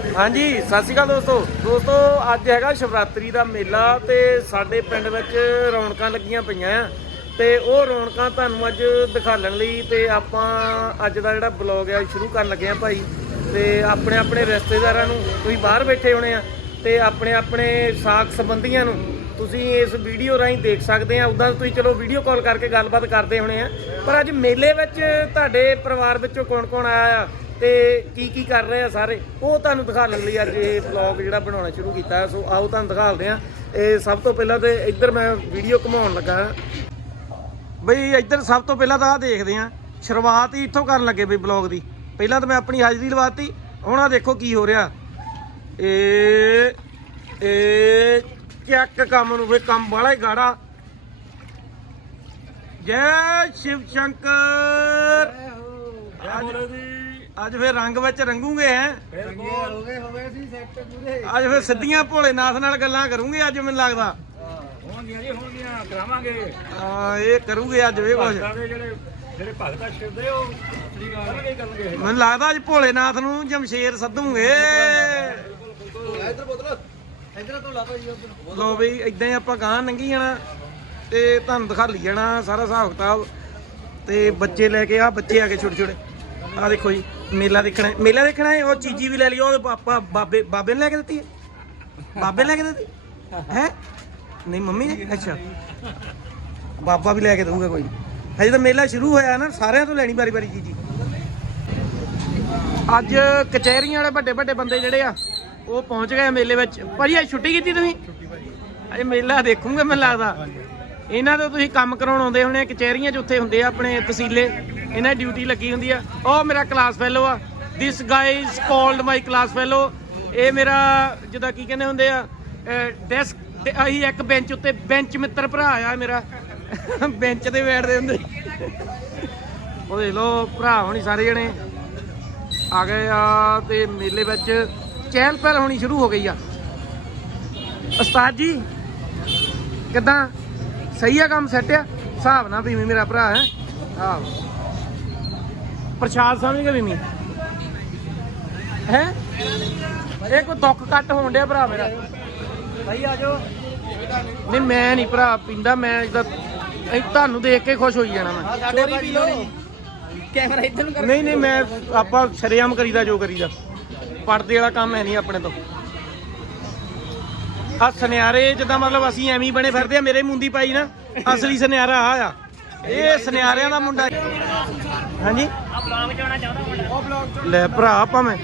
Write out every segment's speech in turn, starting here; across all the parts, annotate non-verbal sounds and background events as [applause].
ਹਾਂਜੀ, ਸਤਿ ਸ਼੍ਰੀ ਅਕਾਲ ਦੋਸਤੋ। ਦੋਸਤੋ, ਅੱਜ ਹੈਗਾ ਸ਼ਿਵਰਾਤਰੀ ਦਾ ਮੇਲਾ ਤੇ ਸਾਡੇ ਪਿੰਡ ਵਿੱਚ ਰੌਣਕਾਂ ਲੱਗੀਆਂ ਪਈਆਂ ਆ। ਤੇ ਉਹ ਰੌਣਕਾਂ ਤੁਹਾਨੂੰ ਅੱਜ ਦਿਖਾਉਣ ਲਈ ਤੇ ਆਪਾਂ ਅੱਜ ਦਾ ਜਿਹੜਾ ਬਲੌਗ ਆ ਸ਼ੁਰੂ ਕਰਨ ਲੱਗੇ ਆ ਭਾਈ। ਤੇ ਆਪਣੇ ਆਪਣੇ ਰਿਸ਼ਤੇਦਾਰਾਂ ਨੂੰ, ਤੁਸੀਂ ਬਾਹਰ ਬੈਠੇ ਹੋਣੇ ਆ ਤੇ ਆਪਣੇ ਆਪਣੇ ਸਾਕ ਸੰਬੰਧੀਆਂ ਨੂੰ ਤੁਸੀਂ ਇਸ ਵੀਡੀਓ ਰਾਹੀਂ ਦੇਖ ਸਕਦੇ ਆ। ਉਦਾਂ ਤੁਸੀਂ ਚਲੋ ਵੀਡੀਓ ਕਾਲ ਕਰਕੇ ਗੱਲਬਾਤ ਕਰਦੇ ਹੋਣੇ ਆ। ਪਰ ਅੱਜ ਮੇਲੇ ਵਿੱਚ ਤੁਹਾਡੇ ਪਰਿਵਾਰ ਵਿੱਚੋਂ ਕੌਣ-ਕੌਣ ਆਇਆ ਆ? ਤੇ ਕੀ ਕੀ ਕਰ ਰਹੇ ਆ ਸਾਰੇ? ਉਹ ਤੁਹਾਨੂੰ ਦਿਖਾਉਣ ਲਈ ਅੱਜ ਇਹ ਵਲੌਗ ਜਿਹੜਾ ਬਣਾਉਣਾ ਸ਼ੁਰੂ ਕੀਤਾ ਸੋ ਆਓ ਤੁਹਾਨੂੰ ਦਿਖਾਉਂਦੇ ਆ ਇਹ ਸਭ ਤੋਂ ਪਹਿਲਾਂ ਤੇ ਇੱਧਰ ਮੈਂ ਵੀਡੀਓ ਘੁਮਾਉਣ ਲੱਗਾ ਬਈ, ਇੱਧਰ ਸਭ ਤੋਂ ਪਹਿਲਾਂ ਤਾਂ ਆ ਦੇਖਦੇ ਆ ਸ਼ੁਰੂਆਤ ਹੀ ਇੱਥੋਂ ਕਰਨ ਲੱਗੇ ਬਈ ਵਲੌਗ ਦੀ। ਪਹਿਲਾਂ ਤਾਂ ਮੈਂ ਆਪਣੀ ਹਾਜ਼ਰੀ ਲਵਾਤੀ। ਹੁਣ ਆ ਦੇਖੋ ਕੀ ਹੋ ਰਿਹਾ। ਏ ਇਹ ਚੱਕ ਕੰਮ ਨੂੰ ਵੇ ਕੰਮ ਵਾਲਾ ਹੀ ਗਾੜਾ। ਜੈ ਸ਼ਿਵ ਸ਼ੰਕਰ। ਅੱਜ ਅੱਜ ਫੇਰ ਰੰਗ ਵਿੱਚ ਰੰਗੂਗੇ ਹੈ? ਹੋ ਗਏ ਹੋ ਗਏ ਸੀ ਸੈੱਟ ਪੂਰੇ। ਅੱਜ ਫੇਰ ਸਿੱਧੀਆਂ ਭੋਲੇਨਾਥ ਨਾਲ ਗੱਲਾਂ ਕਰੂੰਗੇ ਅੱਜ ਮੈਨੂੰ ਲੱਗਦਾ। ਹੋਣਗੀਆਂ ਜੀ ਹੋਣਗੀਆਂ ਕਰਾਵਾਂਗੇ। ਆ ਇਹ ਕਰੂਗੇ ਅੱਜ ਵੇ ਕੁਝ ਸਾਰੇ ਜਿਹੜੇ ਜਿਹੜੇ ਭਗਤਾ ਸ਼ਿਰਦੇ ਉਹ ਸ੍ਰੀ ਗਾਲ ਕਰਨਗੇ ਕਰਨਗੇ। ਮੈਨੂੰ ਲੱਗਦਾ ਅੱਜ ਭੋਲੇਨਾਥ ਨੂੰ ਜਮਸ਼ੇਰ ਸੱਦੂਗੇ। ਇੱਧਰ ਬੋਤਲ ਇੱਧਰ ਤੋਂ ਲਾ ਦੋ ਜੀ ਉੱਧਰ ਲੋ ਬਈ ਇਦਾਂ ਹੀ ਆਪਾਂ ਗਾਂ ਲੰਘੀ ਜਾਣਾ ਤੇ ਤੁਹਾਨੂੰ ਦਿਖਾ ਲਈ ਜਾਣਾ ਸਾਰਾ ਹਿਸਾਬ ਕਿਤਾਬ। ਤੇ ਬੱਚੇ ਲੈ ਕੇ ਆ ਬੱਚੇ ਆ ਕੇ ਛੋਟੇ ਛੋਟੇ ਆ ਦੇਖੋ ਜੀ ਮੇਲਾ ਦੇਖਣਾ ਹੈ। ਮੇਲਾ ਦੇਖਣਾ ਹੈ ਉਹ ਚੀਜੀ ਵੀ ਲੈ ਲਈ ਉਹਦੇ ਪਾਪਾ ਬਾਬੇ ਬਾਬੇ ਨੇ ਲੈ ਕੇ ਦਿੱਤੀ ਹੈ? ਬਾਬੇ ਨੇ ਲੈ ਕੇ ਦਿੱਤੀ? ਹੈ? ਨਹੀਂ ਮੰਮੀ ਨੇ? ਅੱਛਾ। ਬਾਬਾ ਵੀ ਲੈ ਕੇ ਦਊਗਾ ਕੋਈ। ਹਜੇ ਤਾਂ ਮੇਲਾ ਸ਼ੁਰੂ ਹੋਇਆ ਨਾ ਸਾਰਿਆਂ ਤੋਂ ਲੈਣੀ ਬਾਰੀ ਬਾਰੀ ਚੀਜੀ। ਅੱਜ ਕਚਹਿਰੀਆਂ ਵਾਲੇ ਵੱਡੇ ਵੱਡੇ ਬੰਦੇ ਜਿਹੜੇ ਆ ਉਹ ਪਹੁੰਚ ਗਏ ਮੇਲੇ ਵਿੱਚ। ਭਾਜੀ ਅੱਜ ਛੁੱਟੀ ਕੀਤੀ ਤੁਸੀਂ? ਅੱਜ ਮੇਲਾ ਦੇਖੂਗੇ ਮੈਨੂੰ ਲੱਗਦਾ। ਇਹਨਾਂ ਤੋਂ ਤੁਸੀਂ ਕੰਮ ਕਰਾਉਣ ਆਉਂਦੇ ਹੋਣੇ ਆ, ਕਚਹਿਰੀਆਂ 'ਚ ਉੱਥੇ ਹੁੰਦੇ ਆ ਆਪਣੇ ਤਸੀਲੇ। ਇਹਨਾਂ ਡਿਊਟੀ ਲੱਗੀ ਹੁੰਦੀ ਆ। ਉਹ ਮੇਰਾ ਕਲਾਸ ਫੈਲੋ ਆ। This guy is called my class fellow ਇਹ ਮੇਰਾ ਜਿੱਦਾਂ ਕੀ ਕਹਿੰਦੇ ਹੁੰਦੇ ਆ ਡੈਸਕ ਤੇ ਆਹੀ ਇੱਕ ਬੈਂਚ ਉੱਤੇ ਬੈਂਚ ਮਿੱਤਰ ਭਰਾ ਆ ਮੇਰਾ। ਬੈਂਚ ਤੇ ਬੈਠਦੇ ਹੁੰਦੇ। ਉਹ ਦੇਖ ਲਓ, ਭਰਾ ਹੋਣੀ ਸਾਰੇ ਜਣੇ। ਆ ਗਏ ਆ ਤੇ ਮੇਲੇ ਵਿੱਚ ਚਹਿਲ ਪਹਿਲ ਹੋਣੀ ਸ਼ੁਰੂ ਹੋ ਗਈ ਆ। ਉਸਤਾਦ ਜੀ, ਕਿਦਾਂ? ਸਹੀ ਆ ਕੰਮ ਸੈੱਟ ਆ? ਹਿਸਾਬ ਨਾਲ ਵੀ ਮੇਰਾ ਭਰਾ ਹੈ। ਆਹ। ਪ੍ਰਸ਼ਾਦ ਸਮਝ ਕੇ ਵੀ ਹੈ? ਇਹ ਕੋਈ ਦੁੱਖ ਕੱਟ ਹੋਣ ਡਿਆ ਭਰਾ ਮੇਰਾ। ਭਾਈ ਆ ਜਾਓ। ਨਹੀਂ ਮੈਂ ਨਹੀਂ ਭਰਾ ਪੀਂਦਾ ਮੈਂ ਇਦਾਂ ਤੁਹਾਨੂੰ ਦੇਖ ਕੇ ਖੁਸ਼ ਹੋਈ ਜਾਣਾ ਮੈਂ। ਸਾਡੇ ਪੀ ਲੋ ਕੈਮਰਾ ਇੱਧਰ ਨੂੰ ਨਹੀਂ ਨਹੀਂ ਮੈਂ ਆਪਾਂ ਸ਼ਰੇਆਮ ਕਰੀਦਾ ਜੋ ਕਰੀਦਾ। ਪੜਦੇ ਵਾਲਾ ਕੰਮ ਹੈ ਨਹੀਂ ਆਪਣੇ ਤੋਂ। ਆ ਸੁਨਿਆਰੇ ਜਿੱਦਾਂ ਮਤਲਬ ਅਸੀਂ ਐਵੇਂ ਹੀ ਬਣੇ ਫਿਰਦੇ ਆ ਮੇਰੇ ਮੁੰਦੀ ਪਾਈ ਨਾ ਅਸਲੀ ਸੁਨਿਆਰਾ ਆ ਆ। ਇਹ ਸੁਨਿਆਰਿਆਂ ਦਾ ਮੁੰਡਾ ਹਾਂਜੀ? ਲੈ ਭਰਾ ਭਾਵੇਂ।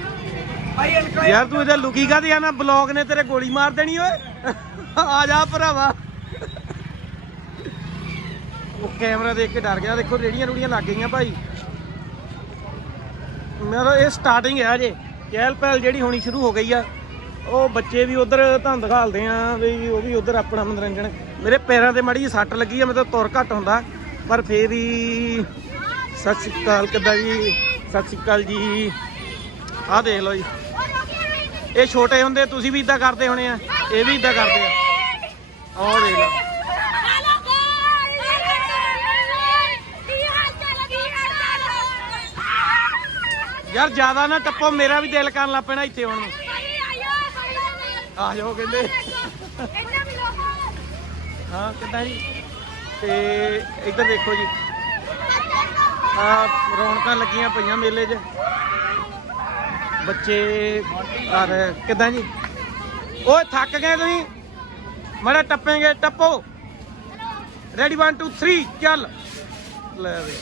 ਯਾਰ ਤੂੰ ਇਹਦੇ ਲੁਕੀ ਕਾਦੀ ਆ ਨਾ? ਬਲੌਗ ਨੇ ਤੇਰੇ ਗੋਲੀ ਮਾਰ ਦੇਣੀ ਓਏ। ਆ ਜਾ ਭਰਾਵਾ। ਉਹ ਕੈਮਰਾ ਦੇਖ ਕੇ ਡਰ ਗਿਆ। ਦੇਖੋ ਰੇੜੀਆਂ ਰੂੜੀਆਂ ਲੱਗ ਗਈਆਂ ਭਾਈ। ਮੇਰਾ ਇਹ ਸਟਾਰਟਿੰਗ ਹੈ ਜੇ ਚਹਿਲ ਪਹਿਲ ਜਿਹੜੀ ਹੋਣੀ ਸ਼ੁਰੂ ਹੋ ਗਈ ਆ। ਉਹ ਬੱਚੇ ਵੀ ਉਧਰ ਤੁਹਾਨੂੰ ਦਿਖਾਲਦੇ ਆ ਵੀ ਉਹ ਵੀ ਉਧਰ ਆਪਣਾ ਮਨੋਰੰਜਨ। ਮੇਰੇ ਪੈਰਾਂ ਤੇ ਮਾੜੀ ਸੱਟ ਲੱਗੀ ਆ, ਮੈਂ ਤਾਂ ਤੁਰ ਘੱਟ ਹੁੰਦਾ। ਪਰ ਫੇਰ ਵੀ ਸਤਿ ਸ਼੍ਰੀ ਅਕਾਲ ਕਿੱਦਾਂ ਜੀ? ਸਤਿ ਸ਼੍ਰੀ ਅਕਾਲ ਜੀ। ਆਹ ਦੇਖ ਲਓ ਜੀ। ਇਹ ਛੋਟੇ ਹੁੰਦੇ, ਤੁਸੀਂ ਵੀ ਇਦਾਂ ਕਰਦੇ ਹੋਣੇ ਆ। ਇਹ ਵੀ ਇਦਾਂ ਕਰਦੇ ਆ। ਆਹ ਦੇਖ ਲਓ। ਯਾਰ ਜ਼ਿਆਦਾ ਨਾ ਟੱਪੋ, ਮੇਰਾ ਵੀ ਦਿਲ ਕਰਨ ਲੱਗ ਪੈਣਾ ਇੱਥੇ ਆਉਣ ਆ ਜਾਓ ਕਹਿੰਦੇ। ਹਾਂ, ਕਿੱਦਾਂ ਜੀ? ਤੇ ਇੱਧਰ ਦੇਖੋ ਜੀ। ਆ ਰੌਣਕਾਂ ਲੱਗੀਆਂ ਪਈਆਂ ਮੇਲੇ 'ਚ। ਬੱਚੇ ਔਰ ਕਿੱਦਾਂ ਜੀ? ਓਏ, ਥੱਕ ਗਏ ਤੁਸੀਂ? ਮੜਾ ਟੱਪੇਗੇ, ਟੱਪੋ। ਰੈਡੀ 1 2 3 ਚੱਲ। ਲੈ ਵੀ।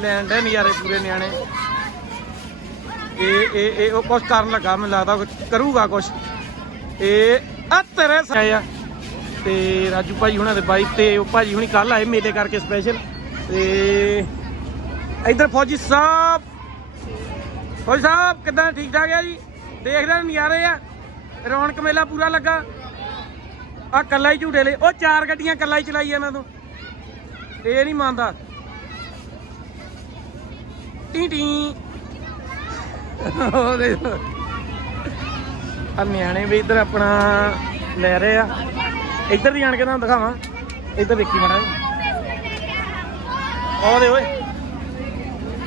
ਲੈਣ ਦੇ ਨਜ਼ਾਰੇ ਪੂਰੇ ਨਿਆਣੇ। ਇਹ ਇਹ ਇਹ ਉਹ ਕੁਛ ਕਰਨ ਲੱਗਾ, ਮੈਨੂੰ ਲੱਗਦਾ ਕਰੂਗਾ ਕੁਛ। ਇਹ ਆ ਤੇਰੇ ਸਾਇਆ ਆ ਤੇ ਰਾਜੂ ਭਾਜੀ ਹੁਣਾਂ ਦੇ ਬਾਈਕ ਤੇ ਉਹ ਭਾਜੀ ਹੁਣੀ ਕੱਲ ਆਏ ਮੇਲੇ ਕਰਕੇ ਸਪੈਸ਼ਲ ਤੇ ਇਧਰ ਫੌਜੀ ਸਾਹਿਬ। ਫੌਜੀ ਸਾਹਿਬ ਕਿਦਾਂ ਠੀਕ ਠਾਕ ਆ ਜੀ? ਦੇਖਦੇ ਨਜ਼ਾਰੇ ਆ। ਰੌਣਕ ਮੇਲਾ ਪੂਰਾ ਲੱਗਾ। ਆ ਕੱਲਾ ਹੀ ਝੂਟੇ ਲਈ। ਉਹ ਚਾਰ ਗੱਡੀਆਂ ਕੱਲਾ ਹੀ ਚਲਾਈ ਇਹਨਾਂ ਤੋਂ। ਇਹ ਨਹੀਂ ਮੰਨਦਾ। ਟੀ ਟੀ ਉਹ ਦੇਖੋ। ਆ ਨਿਆਣੇ ਵੀ ਇੱਧਰ ਆਪਣਾ ਲੈ ਰਹੇ ਆ। ਇੱਧਰ ਦੀ ਆਣ ਕੇ ਤੁਹਾਨੂੰ ਦਿਖਾਵਾਂ। ਇੱਧਰ ਦੇਖੀ ਮੜਾ ਉਹ ਦੇ ਓਏ।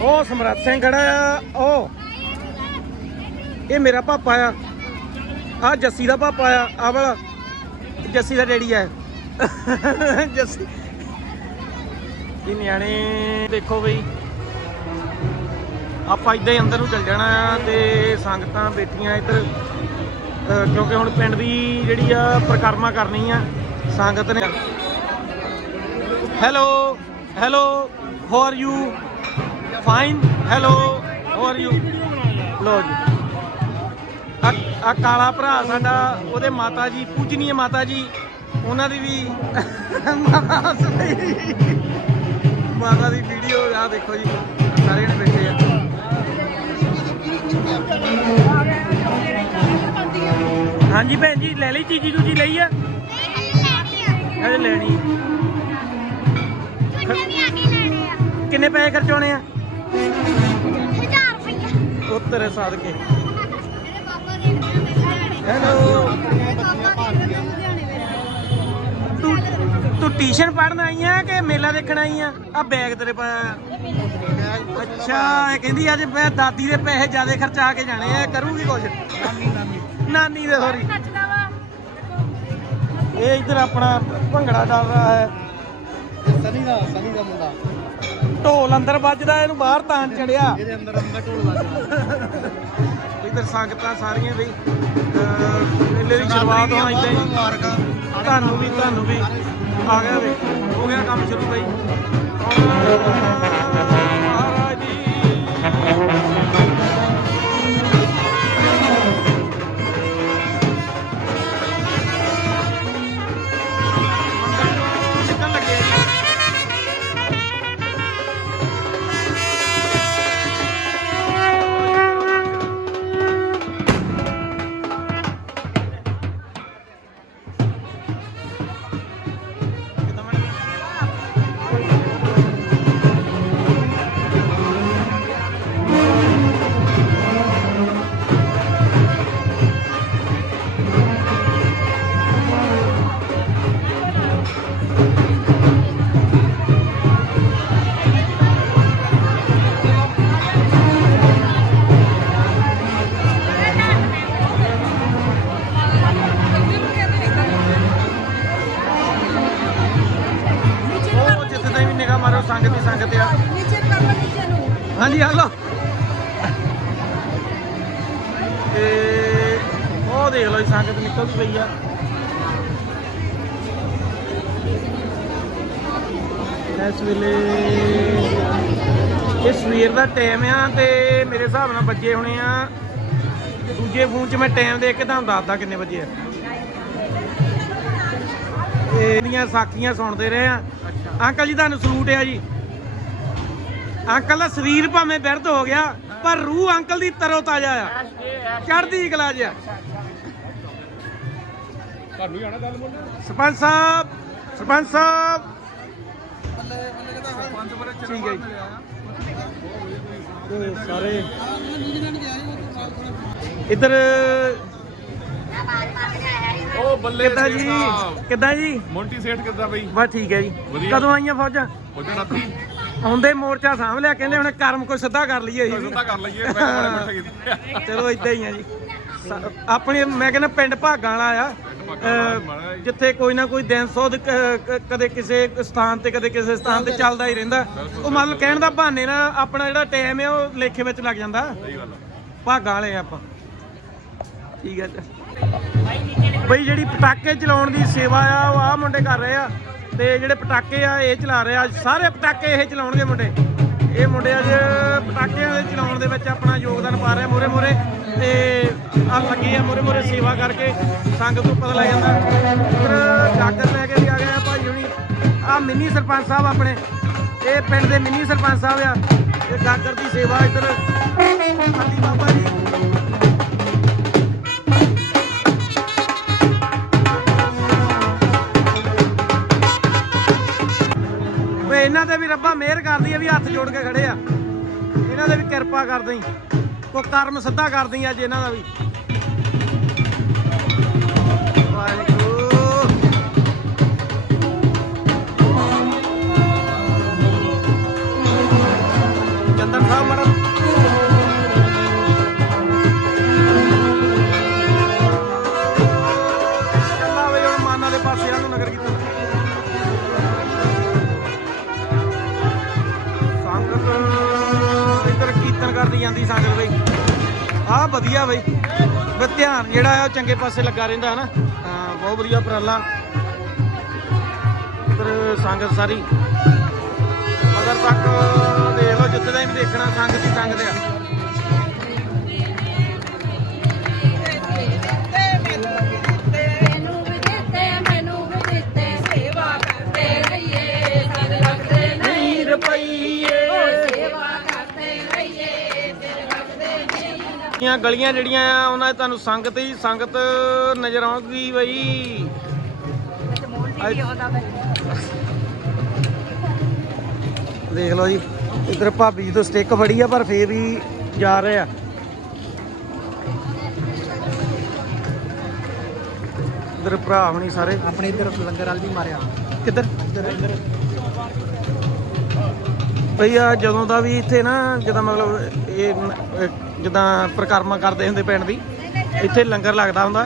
ਉਹ ਸਮਰੱਥ ਸਿੰਘ ਖੜਾ ਆ। ਉਹ। ਇਹ ਮੇਰਾ ਪਾਪਾ ਆ। ਆ ਜੱਸੀ ਦਾ ਪਾਪਾ ਆ। ਆ ਵਾਲਾ। ਜੱਸੀ ਦਾ ਡੈਡੀ ਆ। ਜੱਸੀ। ਇਹ ਨਿਆਣੇ ਦੇਖੋ ਬਈ। ਆਪਾਂ ਇਦਾਂ ਹੀ ਅੰਦਰ ਨੂੰ ਚੱਲ ਜਾਣਾ ਆ ਤੇ ਸੰਗਤਾਂ ਬੈਠੀਆਂ ਇੱਧਰ। ਕਿਉਂਕਿ ਹੁਣ ਪਿੰਡ ਦੀ ਜਿਹੜੀ ਆ ਪ੍ਰਕਰਮਾ ਕਰਨੀ ਆ, ਸੰਗਤ ਨੇ hello hello how are you fine hello how are you ਲੋ ਜੀ। ਆ ਕਾਲਾ ਭਰਾ ਸਾਡਾ, ਉਹਦੇ ਮਾਤਾ ਜੀ, ਪੂਜਨੀਏ ਮਾਤਾ ਜੀ, ਉਹਨਾਂ ਦੀ ਵੀ ਮਾਤਾ ਮਾਤਾ ਦੀ ਵੀਡੀਓ ਆ ਦੇਖੋ ਜੀ, ਸਾਰੇ ਜਣੇ ਬੈਠੇ ਆ। ਹਾਂਜੀ ਭੈਣ ਜੀ ਲੈ ਲਈ ਚੀਜੀ ਦੂਜੀ ਲਈ ਆ? ਅਜੇ ਲੈਣੀ ਕਿੰਨੇ ਪੈਸੇ ਖਰਚਾਉਣੇ ਆ? ਉਹ ਤੇਰੇ ਸਾਦਕੇ। ਹੈਲੋ। ਤੂੰ ਤੂੰ ਟਿਊਸ਼ਨ ਪੜਨ ਆਈ ਆ ਕਿ ਮੇਲਾ ਦੇਖਣ ਆਈ ਆ? ਆ ਬੈਗ ਤੇਰੇ ਪਾਇਆ ਅੱਛਾ ਇਹ ਕਹਿੰਦੀ ਅੱਜ ਮੈਂ ਦਾਦੀ ਦੇ ਪੈਸੇ ਜ਼ਿਆਦਾ ਖਰਚਾ ਕੇ ਜਾਣੇ ਆ ਕਰੂਗੀ ਕੁਝ ਨਾਨੀ ਦੇ ਸੌਰੀ ਇਹ ਇਧਰ ਆਪਣਾ ਭੰਗੜਾ ਡਾਲ ਰਿਹਾ ਹੈ। ਸਨੀ ਦਾ ਸਨੀ ਦਾ ਮੁੰਡਾ। ਢੋਲ ਅੰਦਰ ਵੱਜਦਾ ਇਹਨੂੰ ਬਾਹਰ ਤਾਂ ਚੜਿਆ। ਇਹਦੇ ਅੰਦਰ ਅੰਦਰ ਢੋਲ ਵੱਜਦਾ। ਇਧਰ ਸੰਗਤਾਂ ਸਾਰੀਆਂ ਬਈ ਮੇਲੇ ਦੀ ਸ਼ੁਰੂਆਤ ਹੋਣਾ ਇਦਾਂ ਹੀ। ਮੁਬਾਰਕਾਂ। ਤੁਹਾਨੂੰ ਵੀ ਤੁਹਾਨੂੰ ਵੀ। ਆ ਗਿਆ ਵੇ ਹੋ ਗਿਆ ਕੰਮ ਸ਼ੁਰੂ ਬਈ। ਹੁਣ ਟਾਈਮ ਆ ਤੇ ਮੇਰੇ ਹਿਸਾਬ ਨਾਲ ਵੱਜੇ ਹੋਣੇ ਆ। ਦੂਜੇ ਫੋਨ 'ਚ ਮੈਂ ਟਾਈਮ ਦੇਖ ਕੇ ਤੁਹਾਨੂੰ ਦੱਸਦਾ ਕਿੰਨੇ ਵਜੇ ਆ। ਇਹਦੀਆਂ ਸਾਖੀਆਂ ਸੁਣਦੇ ਰਹੇ ਆ। ਅੰਕਲ ਜੀ ਤੁਹਾਨੂੰ ਸਲੂਟ ਆ ਜੀ। ਅੰਕਲ ਦਾ ਸਰੀਰ ਭਾਵੇਂ ਬਿਰਧ ਹੋ ਗਿਆ ਪਰ ਰੂਹ ਅੰਕਲ ਦੀ ਤਰੋ ਤਾਜ਼ਾ ਆ। ਚੜ੍ਹਦੀ ਕਲਾ ਜਿਆ ਤੁਹਾਨੂੰ ਹੀ ਆਣਾ ਗੱਲ ਮੁੰਡੇ ਸਰਪੰਚ ਸਾਹਿਬ ਸਰਪੰਚ ਸਾਹਿਬ। ਪੰਜ ਬਰੇ ਠੀਕ ਹੈ ਜੀ। ਤੇ ਸਾਰੇ ਇੱਧਰ ਉਹ ਬੱਲੇ ਕਿੱਦਾਂ ਜੀ? ਕਿੱਦਾਂ ਜੀ? ਮੌਂਟੀ ਸੇਠ ਕਿੱਦਾਂ ਬਈ? ਬਸ ਠੀਕ ਹੈ ਜੀ। ਵਧੀਆ। ਕਦੋਂ ਆਈਆਂ ਫੌਜਾਂ? ਉਹਦੇ ਰਾਤੀ ਆਉਂਦੇ ਮੋਰਚਾ ਸਾਂਭ ਲਿਆ ਕਹਿੰਦੇ ਹੁਣ ਕਰਮ ਕੋਈ ਸਿੱਧਾ ਕਰ ਲਈਏ ਵੀ। ਸਿੱਧਾ ਕਰ ਲਈਏ [laughs] ਕੀਤੇ। ਚਲੋ ਇਦਾਂ ਹੀ ਆ ਜੀ। ਸ- ਆਪਣੇ ਮੈਂ ਕਹਿੰਦਾ ਪਿੰਡ ਭਾਗਾਂ ਵਾਲਾ ਆ। ਅਹ। ਜਿੱਥੇ ਕੋਈ ਨਾ ਕੋਈ ਦਿਨ ਸੋਧ ਕ- ਕ- ਕਦੇ ਕਿਸੇ ਸਥਾਨ ਤੇ ਕਦੇ ਕਿਸੇ ਸਥਾਨ ਤੇ ਚੱਲਦਾ ਹੀ ਰਹਿੰਦਾ। ਉਹ ਮਤਲਬ ਕਹਿਣ ਦਾ ਬਹਾਨੇ ਨਾਲ ਆਪਣਾ ਜਿਹੜਾ ਟਾਈਮ ਹੈ ਉਹ ਲੇਖੇ ਵਿੱਚ ਲੱਗ ਜਾਂਦਾ। ਸਹੀ ਗੱਲ ਆ। ਭਾਗਾਂ ਵਾਲੇ ਆ ਆਪਾਂ। ਠੀਕ ਹੈ ਜੀ। ਬਈ ਜਿਹੜੀ ਪਟਾਕੇ ਚਲਾਉਣ ਦੀ ਸੇਵਾ ਆ ਉਹ ਆ ਮੁੰਡੇ ਕਰ ਰਹੇ ਆ। ਤੇ ਜਿਹੜੇ ਪਟਾਕੇ ਆ ਇਹ ਚਲਾ ਰਹੇ ਆ। ਸਾਰੇ ਪਟਾਕੇ ਇਹ ਚਲਾਉਣਗੇ ਮੁੰਡੇ। ਇਹ ਮੁੰਡੇ ਅੱਜ ਪਟਾਕਿਆਂ ਦੇ ਚਲਾਉਣ ਦੇ ਵਿੱਚ ਆਪਣਾ ਯੋਗਦਾਨ ਪਾ ਰਹੇ ਮੋਰੇ ਮੋਰੇ ਤੇ ਆ ਲੱਗੇ ਆ ਮੋਰੇ ਮੋਰੇ ਸੇਵਾ ਕਰਕੇ ਸੰਗਤ ਨੂੰ ਪਤਾ ਲੱਗ ਜਾਂਦਾ। ਫਿਰ ਡਾਕਟਰ ਲੈ ਕੇ ਵੀ ਆ ਗਏ ਆ ਭਾਈ ਹੁਣੀ। ਆ ਮਿੰਨੀ ਸਰਪੰਚ ਸਾਹਿਬ ਆਪਣੇ। ਇਹ ਪਿੰਡ ਦੇ ਮਿੰਨੀ ਸਰਪੰਚ ਸਾਹਿਬ ਆ। ਇਹ ਡਾਕਟਰ ਦੀ ਸੇਵਾ ਇੱਧਰ। ਕਰਦੀ ਬਾਬਾ ਜੀ। ਇਹਨਾਂ ਤੇ ਵੀ ਰੱਬਾ ਮਿਹਰ ਕਰਦੀ ਆ ਵੀ ਹੱਥ ਜੋੜ ਕੇ ਖੜੇ ਆ। ਇਹਨਾਂ ਦੇ ਵੀ ਕਿਰਪਾ ਕਰ ਦੇਈ ਕੋ ਕਰਮ ਸਿੱਧਾ ਕਰ ਦੇਈ ਅੱਜ ਇਹਨਾਂ ਦਾ ਵੀ। ਵਾਹਿਗੁਰੂ। ਸਾਹਿਬ ਦਿਖਾ ਮੜਾ ਕਰਦੀ ਜਾਂਦੀ ਸੰਗਤ ਬਈ। ਆਹ ਵਧੀਆ ਬਈ। ਵੀ ਧਿਆਨ ਜਿਹੜਾ ਆ ਉਹ ਚੰਗੇ ਪਾਸੇ ਲੱਗਾ ਰਹਿੰਦਾ ਹਨਾ। ਹਾਂ, ਬਹੁਤ ਵਧੀਆ ਉਪਰਾਲਾ। ਇੱਧਰ ਸੰਗਤ ਸਾਰੀ। ਮਗਰ ਤੱਕ ਦੇਖ ਲਓ, ਜਿੱਥੇ ਦਾ ਵੀ ਦੇਖਣਾ ਸੰਗਤ ਹੀ ਸੰਗਤ ਆ। ਇਹ ਗਲੀਆਂ ਜਿਹੜੀਆਂ ਆ ਉਹਨਾਂ 'ਚ ਤੁਹਾਨੂੰ ਸੰਗਤ ਹੀ ਸੰਗਤ ਨਜ਼ਰ ਆਉਂਦੀ ਬਈ। ਦੇਖ ਲਓ ਜੀ ਇੱਧਰ ਭਾਬੀ ਜੀ ਤੋਂ ਸਟਿੱਕ ਫੜੀ ਆ ਪਰ ਫੇਰ ਵੀ ਜਾ ਰਹੇ ਆ। ਇੱਧਰ ਭਰਾ ਹੁਣੀ ਸਾਰੇ। ਆਪਣੇ ਇੱਧਰ ਲੰਗਰ ਵਾਲ ਵੀ ਮਾਰਿਆ। ਕਿੱਧਰ? ਭਈ ਆ ਜਦੋਂ ਦਾ ਵੀ ਇੱਥੇ ਨਾ ਜਦੋਂ ਮਤਲਬ ਇਹ ਜਿੱਦਾਂ ਪ੍ਰਕਰਮਾ ਕਰਦੇ ਹੁੰਦੇ ਪਿੰਡ ਦੀ, ਇੱਥੇ ਲੰਗਰ ਲੱਗਦਾ ਹੁੰਦਾ।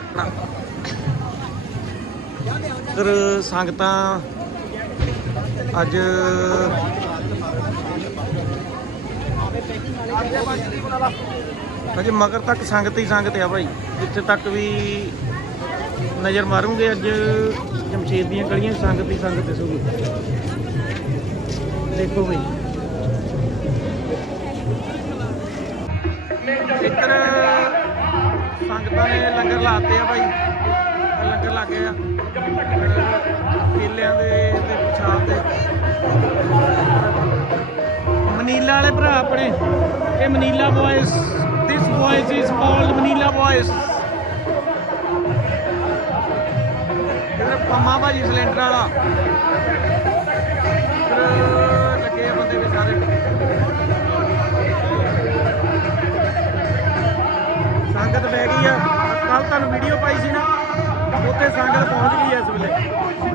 ਇੱਧਰ ਸੰਗਤਾਂ ਅੱਜ ਅਜੇ ਮਗਰ ਤੱਕ ਸੰਗਤ ਹੀ ਸੰਗਤ ਆ ਭਾਈ। ਜਿੱਥੇ ਤੱਕ ਵੀ ਨਜ਼ਰ ਮਾਰੂਗੇ, ਅੱਜ ਜਮਸ਼ੇਦ ਦੀਆਂ ਗਲੀਆਂ ਸੰਗਤ ਹੀ ਸੰਗਤ ਦਿਸੂਗੀ। ਦੇਖੋ ਬਈ ਇੱਧਰ ਸੰਗਤਾਂ ਨੇ ਲੰਗਰ ਲਾਤੇ ਆ ਭਾਈ ਲੰਗਰ ਲੱਗ ਗਿਆ ਕੇਲਿਆਂ ਦੇ ਤੇ ਪਛਾਣ ਦੇ ਮਨੀਲਾ ਵਾਲੇ ਭਰਾ ਆਪਣੇ। ਇਹ Manila boys this boys is called Manila boys ਇਹਦਾ ਪੰਮਾ ਭਾਜੀ ਸਿਲੰਡਰ ਵਾਲਾ। ਲੱਗੇ ਆ ਬੰਦੇ ਵਿਚਾਰੇ ਸੰਗਤ ਬਹਿ ਗਈ ਆ। ਕੱਲ ਤੁਹਾਨੂੰ ਵੀਡੀਓ ਪਾਈ ਸੀ ਨਾ, ਉੱਥੇ ਸੰਗਤ ਪਹੁੰਚ ਗਈ ਆ ਇਸ ਵੇਲੇ।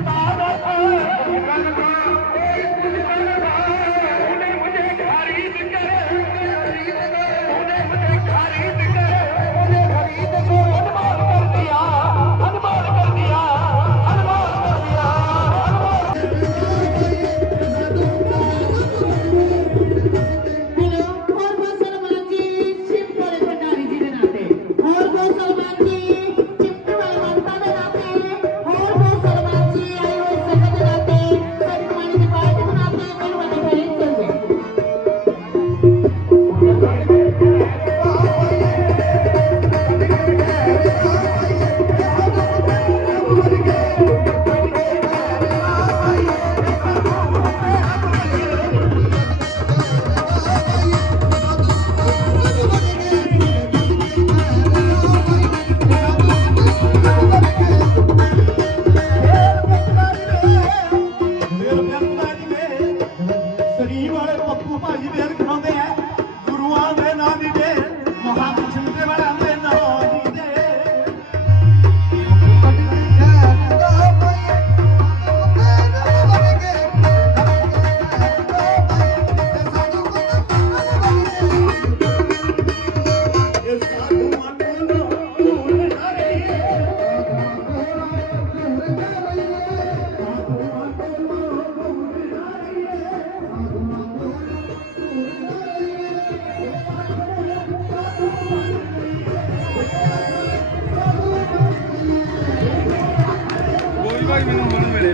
ਆ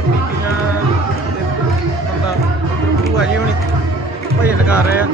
ਬੀਬੀਆਂ ਜੀ ਹੁਣੀ ਭਜਨ ਗਾ ਰਹੇ ਆ।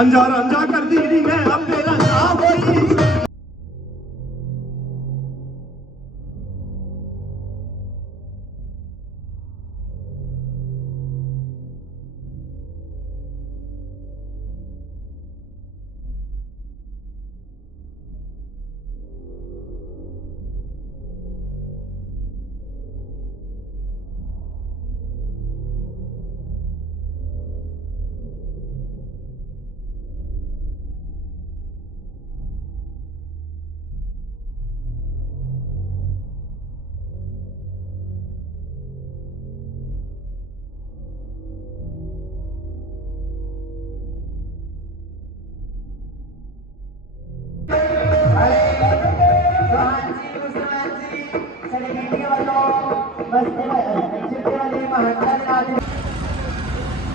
ਰਾਂਝਾ ਰਾਂਝਾ ਕਰਦੀ ਨੀ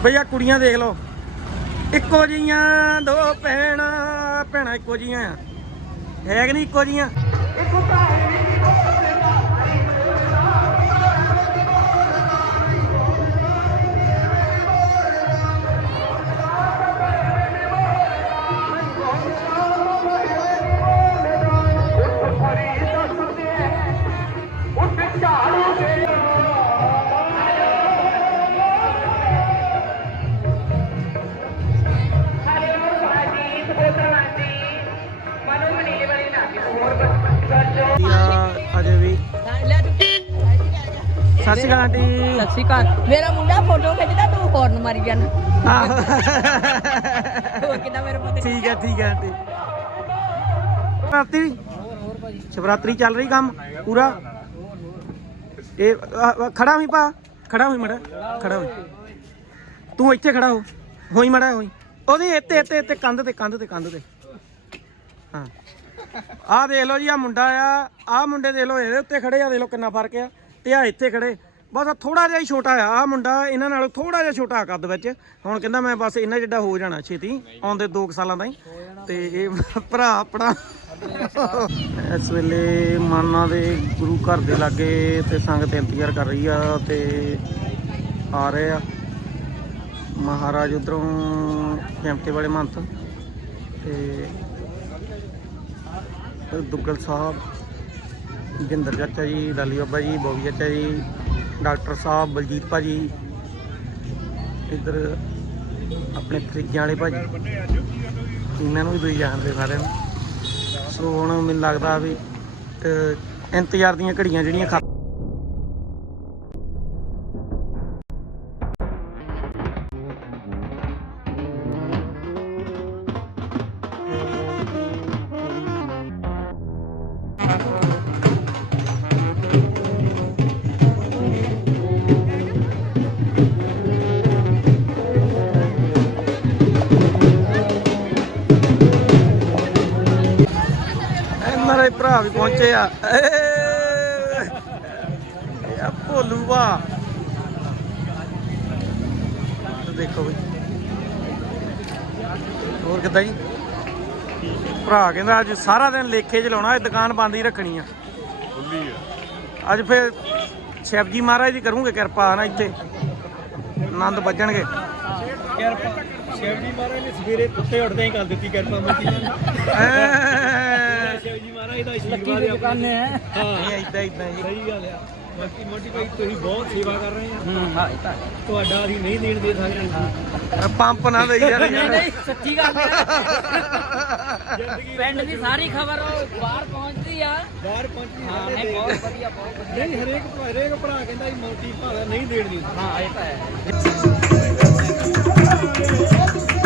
ਭਈਆ ਕੁੜੀਆਂ ਦੇਖ ਲਓ। ਇੱਕੋ ਜੀਆਂ ਦੋ ਭੈਣਾਂ ਭੈਣਾਂ ਇੱਕੋ ਜੀਆਂ ਆ। ਹੈ ਕਿ ਨਹੀਂ ਇੱਕੋ ਜੀਆਂ ਸਤਿ ਸ਼੍ਰੀ ਅਕਾਲ ਆਂਟੀ। ਸਤਿ ਸ਼੍ਰੀ ਅਕਾਲ। ਮੇਰਾ ਮੁੰਡਾ ਫੋਟੋ ਖਿੱਚਦਾ ਤੂੰ ਹੌਰਨ ਮਾਰੀ ਜਾਣਾ। ਆਹੋ। ਹੋਰ ਕਿੱਦਾਂ ਮੇਰੇ ਪੁੱਤ? ਠੀਕ ਹੈ ਠੀਕ ਹੈ ਆਂਟੀ। ਸ਼ਿਵਰਾਤਰੀ? ਸ਼ਿਵਰਾਤਰੀ ਚੱਲ ਰਹੀ ਕੰਮ ਪੂਰਾ? ਇਹ ਆ, ਆ, ਖੜਾ ਹੋਈ ਭਾ। ਖੜਾ ਹੋਈ ਮੜਾ ਖੜਾ ਹੋਈ। ਤੂੰ ਇੱਥੇ ਖੜਾ ਹੋ। ਹੋਈ ਮੜਾ ਹੋਈ। ਉਹਦੀ ਇੱਥੇ ਇੱਥੇ ਇੱਥੇ ਕੰਧ ਤੇ ਕੰਧ ਤੇ ਕੰਧ ਤੇ। ਹਾਂ। ਆਹ ਦੇਖ ਲਓ ਜੀ ਆ ਮੁੰਡਾ ਆ ਆਹ ਮੁੰਡੇ ਦੇਖ ਲਓ ਇਹਦੇ ਉੱਤੇ ਖੜੇ ਆ ਦੇਖ ਲਓ ਕਿੰਨਾ ਫ਼ਰਕ ਆ। ਤੇ ਆ ਇੱਥੇ ਖੜੇ। ਬਸ ਥੋੜਾ ਜਿਹਾ ਹੀ ਛੋਟਾ ਆ ਆ ਮੁੰਡਾ ਇਹਨਾਂ ਨਾਲੋਂ ਥੋੜਾ ਜਿਹਾ ਛੋਟਾ ਆ ਕੱਦ ਵਿੱਚ। ਹੁਣ ਕਹਿੰਦਾ ਮੈਂ ਬਸ ਇਹਨਾਂ ਜਿੱਡਾ ਹੋ ਜਾਣਾ ਛੇਤੀ, ਆਉਂਦੇ 2 ਸਾਲਾਂ ਦਾ ਹੀ ਤੇ ਇਹ ਭਰਾ ਆਪਣਾ ਇਸ ਵੇਲੇ ਮਾਨਾ ਦੇ ਗੁਰੂ ਘਰ ਦੇ ਲਾਗੇ ਤੇ ਸੰਗਤ ਇੰਤਜ਼ਾਰ ਕਰ ਰਹੀ ਆ ਤੇ ਆ ਰਹੇ ਆ। ਮਹਾਰਾਜ ਉਧਰੋਂ ਕੈਂਪਟੇ ਵਾਲੇ ਮੰਤ ਤੇ ਤੇ ਦੁੱਗਲ ਸਾਹਿਬ। ਜਿੰਦਰ ਚਾਚਾ ਜੀ, ਲਾਲੀ ਬਾਬਾ ਜੀ, ਬੋਬੀ ਚਾਚਾ ਜੀ, ਡਾਕਟਰ ਸਾਹਿਬ, ਬਲਜੀਤ ਭਾਜੀ, ਇੱਧਰ ਆਪਣੇ ਫਰਿੱਜਾਂ ਵਾਲੇ ਭਾਜੀ। ਇਹਨਾਂ ਨੂੰ ਵੀ ਤੁਸੀਂ ਜਾਣਦੇ ਸਾਰਿਆਂ ਨੂੰ। ਸੋ ਹੁਣ ਮੈਨੂੰ ਲੱਗਦਾ ਵੀ ਇੰਤਜ਼ਾਰ ਦੀਆਂ ਘੜੀਆਂ ਜਿਹੜੀਆਂ ਕਹਿੰਦਾ ਅੱਜ ਸਾਰਾ ਦਿਨ ਲੇਖੇ ਚ ਲਾਉਣਾ ਇਹ ਦੁਕਾਨ ਬੰਦ ਹੀ ਰੱਖਣੀ ਆ। ਖੁੱਲੀ ਆ। ਅੱਜ ਫਿਰ ਸ਼ਿਵ ਜੀ ਮਹਾਰਾਜ ਦੀ ਕਰੂੰਗੇ ਕਿਰਪਾ ਨਾ ਇੱਥੇ? ਆਨੰਦ ਵੱਜਣਗੇ। ਕਿਰਪਾ ਸ਼ਿਵ ਜੀ ਮਹਾਰਾਜ ਨੇ ਸਵੇਰੇ ਉੱਤੇ ਉੱਠਦੇ ਹੀ ਕਰ ਦਿੱਤੀ ਕਿਰਪਾ ਐ। ਸ਼ਿਵ ਜੀ ਮਹਾਰਾਜ ਦਾ ਦੁਕਾਨੇ ਹੈ। ਹਾਂ। ਇਹ ਇਦਾਂ ਇਦਾਂ ਜੀ। ਸਹੀ ਗੱਲ ਆ। ਬਾਕੀ ਮੋਟੀ ਭਾਈ ਤੁਸੀਂ ਬਹੁਤ ਸੇਵਾ ਕਰ ਰਹੇ ਆ ਤੁਹਾਡਾ ਅਸੀਂ ਨਹੀਂ ਦੇਣ ਦੇ ਸਕਦੇ। ਪੰਪ ਨਾ ਦੇਈ ਯਾਰ। ਨਹੀਂ ਸੱਚੀ ਗੱਲ ਪਿੰਡ ਦੀ ਸਾਰੀ ਖਬਰ ਬਾਹਰ ਪਹੁੰਚਦੀ ਆ। ਬਾਹਰ ਪਹੁੰਚੀ ਹਾਂ ਸਾਡੇ ਨਹੀਂ ਬਹੁਤ ਵਧੀਆ ਬਹੁਤ ਵਧੀਆ। ਨਹੀਂ ਹਰੇਕ ਭਰਾ- ਹਰੇਕ ਭਰਾ ਕਹਿੰਦਾ ਜੀ ਮੋਟੀ ਭਾਲਾ ਨਹੀਂ ਦੇਣ ਦੀ ਹਾਂ ਇਹ ਤਾਂ ਹੈ। ਹੈ